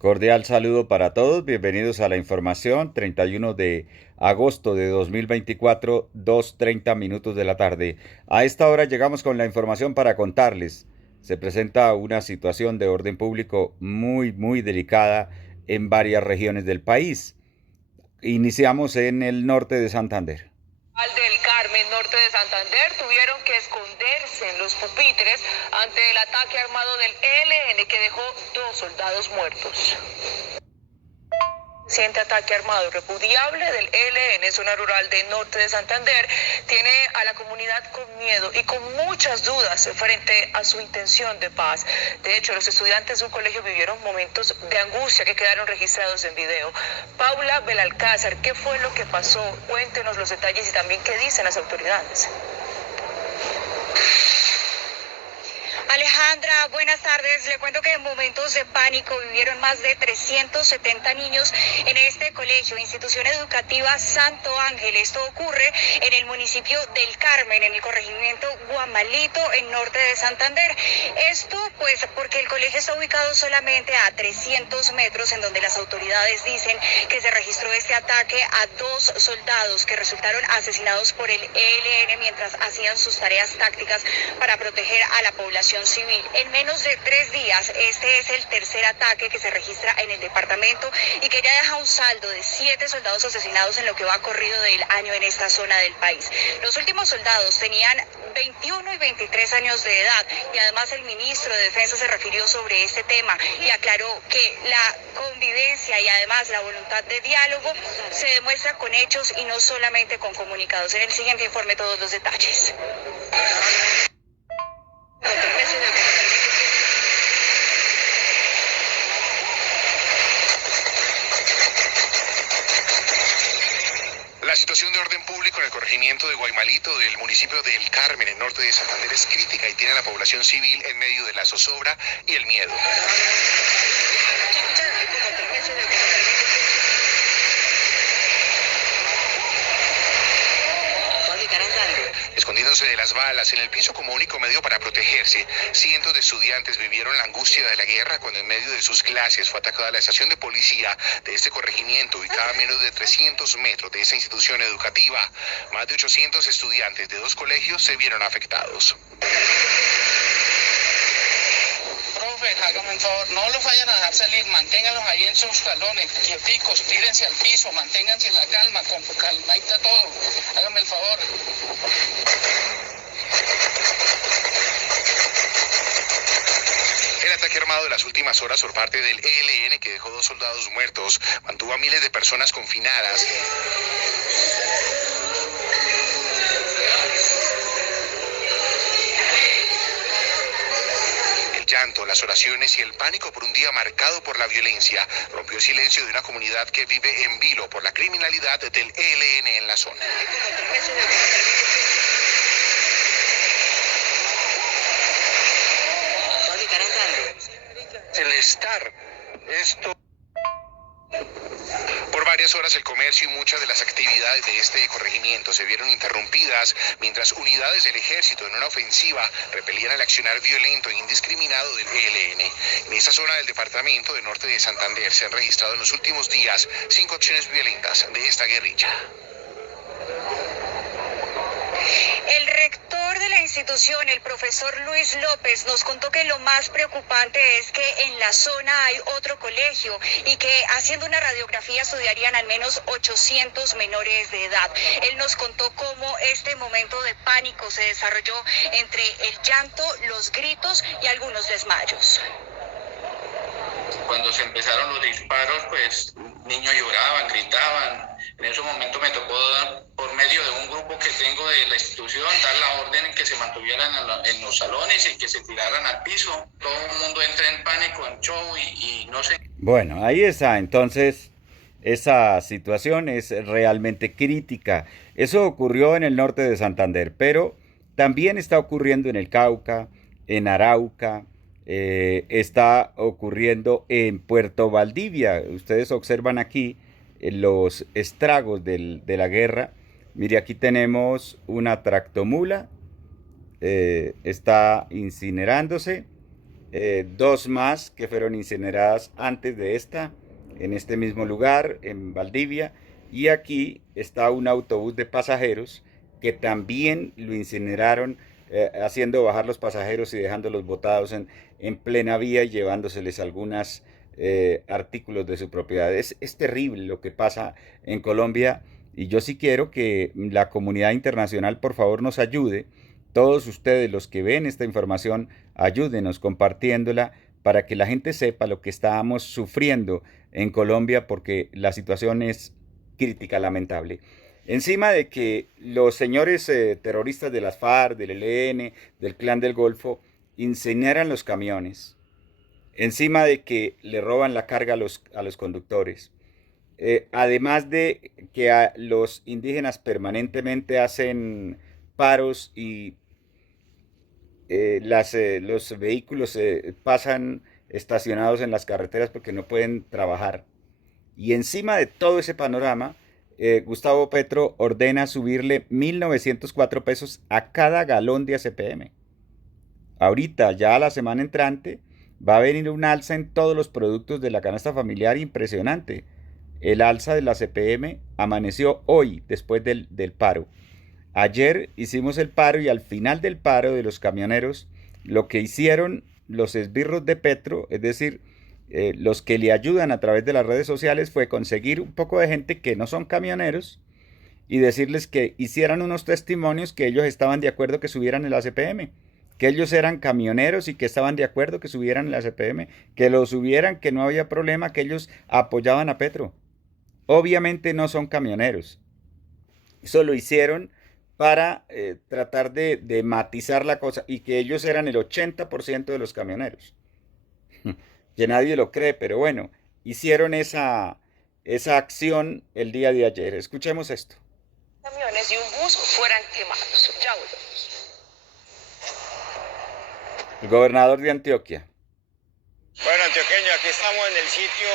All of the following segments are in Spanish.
Cordial saludo para todos, bienvenidos a la información, 31 de agosto de 2024, 2:30 minutos de la tarde. A esta hora llegamos con la información para contarles. Se presenta una situación de orden público muy delicada en varias regiones del país. Iniciamos en el norte de Santander. Del Carmen, norte de Santander, tuvieron que esconderse en los pupitres ante el ataque armado del ELN que dejó 2 soldados muertos. Reciente ataque armado repudiable del ELN en zona rural del norte de Santander tiene a la comunidad con miedo y con muchas dudas frente a su intención de paz. De hecho, los estudiantes de un colegio vivieron momentos de angustia que quedaron registrados en video. Paula Belalcázar, ¿qué fue lo que pasó? Cuéntenos los detalles y también qué dicen las autoridades. Alejandra, buenas tardes. Le cuento que en momentos de pánico vivieron más de 370 niños en este colegio, institución educativa Santo Ángel. Esto ocurre en el municipio del Carmen, en el corregimiento Guamalito, en norte de Santander. Esto pues porque el colegio está ubicado solamente a 300 metros, en donde las autoridades dicen que se registró este ataque a 2 soldados que resultaron asesinados por el ELN mientras hacían sus tareas tácticas para proteger a la población civil. En menos de 3 días, este es el tercer ataque que se registra en el departamento y que ya deja un saldo de 7 soldados asesinados en lo que va corrido del año en esta zona del país. Los últimos soldados tenían 21 y 23 años de edad y además el ministro de Defensa se refirió sobre este tema y aclaró que la convivencia y además la voluntad de diálogo se demuestra con hechos y no solamente con comunicados. En el siguiente informe todos los detalles. La situación de orden público en el corregimiento de Guaymalito del municipio del Carmen, en norte de Santander, es crítica y tiene a la población civil en medio de la zozobra y el miedo. Escondiéndose de las balas en el piso como único medio para protegerse, cientos de estudiantes vivieron la angustia de la guerra cuando en medio de sus clases fue atacada la estación de policía de este corregimiento, ubicada a menos de 300 metros de esa institución educativa. Más de 800 estudiantes de 2 colegios se vieron afectados. Háganme un favor, no los vayan a dejar salir, manténganlos ahí en sus salones, quieticos, tírense al piso, manténganse en la calma, con calmadita todo, háganme el favor. El ataque armado de las últimas horas por parte del ELN, que dejó 2 soldados muertos, mantuvo a miles de personas confinadas. Llanto, las oraciones y el pánico por un día marcado por la violencia rompió el silencio de una comunidad que vive en vilo por la criminalidad del ELN en la zona. El estar, esto... Por varias horas el comercio y muchas de las actividades de este corregimiento se vieron interrumpidas mientras unidades del ejército en una ofensiva repelían el accionar violento e indiscriminado del ELN. En esta zona del departamento de norte de Santander se han registrado en los últimos días 5 acciones violentas de esta guerrilla. El rector de la institución, el profesor Luis López, nos contó que lo más preocupante es que en la zona hay otro colegio y que haciendo una radiografía estudiarían al menos 800 menores de edad. Él nos contó cómo este momento de pánico se desarrolló entre el llanto, los gritos y algunos desmayos. Cuando se empezaron los disparos, pues niños lloraban, gritaban. En ese momento me tocó dar, por medio de un grupo que tengo de la institución, dar la orden en que se mantuvieran en los salones y que se tiraran al piso. Todo el mundo entra en pánico, en show y no sé. Bueno, ahí está. Entonces, esa situación es realmente crítica. Eso ocurrió en el norte de Santander, pero también está ocurriendo en el Cauca, en Arauca, está ocurriendo en Puerto Valdivia. Ustedes observan aquí los estragos de la guerra. Mire, aquí tenemos una tractomula, está incinerándose dos más que fueron incineradas antes de esta, en este mismo lugar, en Valdivia, y aquí está un autobús de pasajeros que también lo incineraron, haciendo bajar los pasajeros y dejándolos botados en plena vía y llevándoseles algunos artículos de su propiedad. Es terrible lo que pasa en Colombia y yo sí quiero que la comunidad internacional por favor nos ayude. Todos ustedes los que ven esta información, ayúdenos compartiéndola para que la gente sepa lo que estamos sufriendo en Colombia porque la situación es crítica, lamentable. Encima de que los señores terroristas de las FARC, del ELN, del Clan del Golfo, incineran los camiones, encima de que le roban la carga a los conductores, además de que a los indígenas permanentemente hacen paros y los vehículos pasan estacionados en las carreteras porque no pueden trabajar. Y encima de todo ese panorama, Gustavo Petro ordena subirle 1.904 pesos a cada galón de ACPM. Ahorita, ya la semana entrante, va a venir un alza en todos los productos de la canasta familiar impresionante. El alza de la CPM amaneció hoy, después del paro. Ayer hicimos el paro y al final del paro de los camioneros, lo que hicieron los esbirros de Petro, es decir, los que le ayudan a través de las redes sociales, fue conseguir un poco de gente que no son camioneros y decirles que hicieran unos testimonios que ellos estaban de acuerdo que subieran el ACPM, que ellos eran camioneros y que estaban de acuerdo que subieran el ACPM, que lo subieran, que no había problema, que ellos apoyaban a Petro. Obviamente no son camioneros. Eso lo hicieron para tratar de matizar la cosa y que ellos eran el 80% de los camioneros. Que nadie lo cree, pero bueno, hicieron esa acción el día de ayer. Escuchemos esto. Camiones y un bus fueran quemados. Ya volvemos. El gobernador de Antioquia. Bueno, antioqueño, aquí estamos en el sitio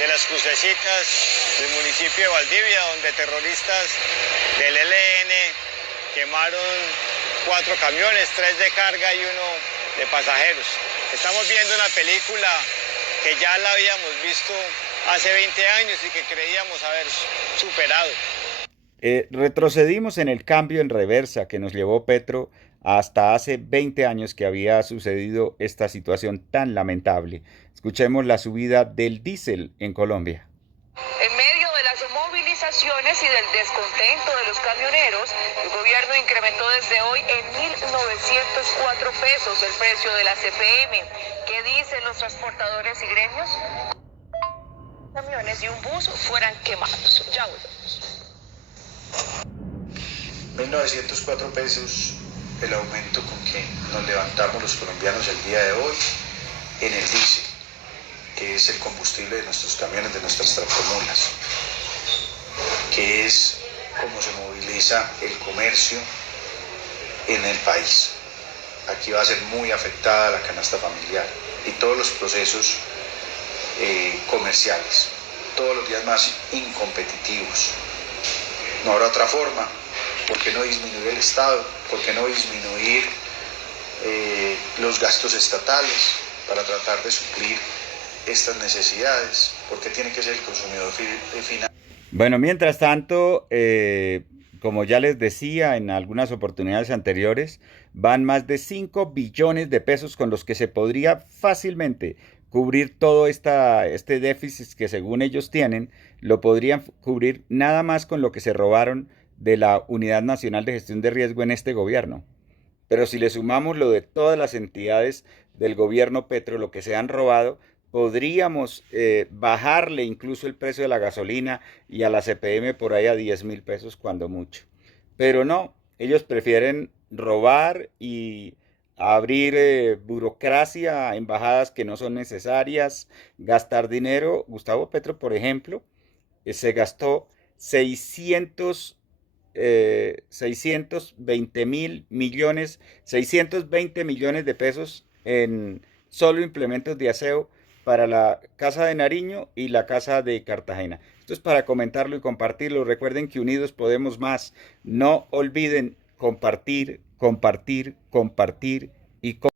de las crucecitas del municipio de Valdivia, donde terroristas del ELN quemaron 4 camiones, 3 de carga y 1 de pasajeros. Estamos viendo una película que ya la habíamos visto hace 20 años y que creíamos haber superado. Retrocedimos en el cambio en reversa que nos llevó Petro hasta hace 20 años que había sucedido esta situación tan lamentable. Escuchemos la subida del diésel en Colombia. En medio de las movilizaciones y del descontento de los camioneros, el gobierno incrementó desde hoy en 1.904 pesos el precio de la CPM. ¿Qué dicen los transportadores y gremios? Camiones y un bus fueran quemados. Ya volvemos. 1.904 pesos el aumento con que nos levantamos los colombianos el día de hoy en el diésel, que es el combustible de nuestros camiones, de nuestras tractomulas, que es como se moviliza el comercio en el país. Aquí va a ser muy afectada la canasta familiar y todos los procesos comerciales, todos los días más incompetitivos. No habrá otra forma. ¿Por qué no disminuir el Estado? ¿Por qué no disminuir los gastos estatales para tratar de suplir estas necesidades? ¿Por qué tiene que ser el consumidor final? Bueno, mientras tanto, como ya les decía en algunas oportunidades anteriores, van más de 5 billones de pesos con los que se podría fácilmente cubrir todo este déficit que según ellos tienen, lo podrían cubrir nada más con lo que se robaron de la Unidad Nacional de Gestión de Riesgo en este gobierno. Pero si le sumamos lo de todas las entidades del gobierno Petro, lo que se han robado, podríamos bajarle incluso el precio de la gasolina y a la CPM por ahí a 10.000 pesos cuando mucho. Pero no, ellos prefieren robar y abrir burocracia, embajadas que no son necesarias, gastar dinero. Gustavo Petro, por ejemplo, se gastó 620 millones de pesos en solo implementos de aseo para la Casa de Nariño y la Casa de Cartagena. Esto es para comentarlo y compartirlo. Recuerden que unidos podemos más. No olviden compartir, compartir, compartir y compartir.